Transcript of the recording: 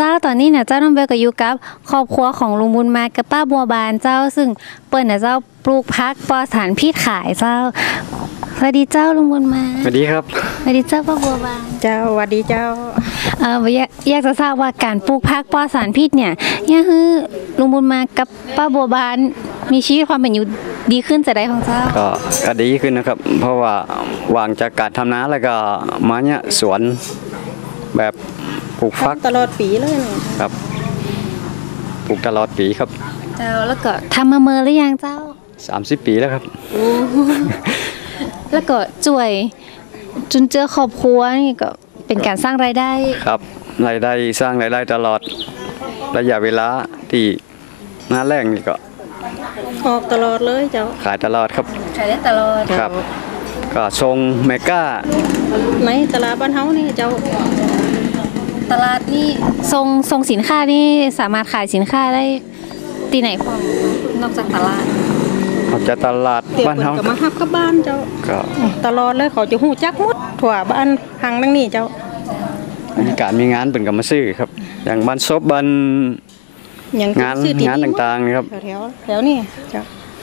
จ้าตอนนี้เนี่ยเจ้าน้องเบลก็อยู่กับครอบครัวของลุงบุญมากับป้าบัวบานเจ้าซึ่งเปิดเนี่ยเจ้าปลูกพักปอสารพิษขายเจ้าสวัสดีเจ้าลุงบุญมาสวัสดีครับสวัสดีเจ้าป้าบัวบานเจ้าสวัสดีเจ้าเอ่ออยากจะทราบว่าการปลูกพักปอสารพิษเนี่ยเนี่ยคือลุงบุญมากับป้าบัวบานมีชีวิตความเป็นอยู่ดีขึ้นจะได้ของเจ้าก็ดีขึ้นนะครับ เพราะว่าวางจากการทำนาแล้วก็มาเนี่ยสวนแบบปลูกฟักตลอดปีเลยครับปลูกตลอดปีครับเจ้าแล้วก็ทำมาเมือหรือยังเจ้าสามสิบปีแล้วครับแล้วก็จุวยจุนเจอครอบครัวนี่ก็เป็นการสร้างรายได้ครับรายได้สร้างรายได้ตลอดระยะเวลาที่น้าแรกนี่ก็ออกตลอดเลยเจ้าขายตลอดครับขายได้ตลอดครับก็ทรงเมก้าในตลาดบ้านเฮานี่เจ้าตลาดนี่ทรงทรงสินค้านี่สามารถขายสินค้าได้ตีไหนความนอกจากตลาดเขาจะตลาดบ้านเขาก็มาฮับกับบ้านเจ้าก็ตลอดเลยเขาจะหูจักมุดถั่วบ้านหังนั่งนี่เจ้าบรรยากาศมีงานเป็นกรรมซื้อครับ อย่างบ้านซบบ้านงานงานต่างๆครับแถวแถวนี่เจ้า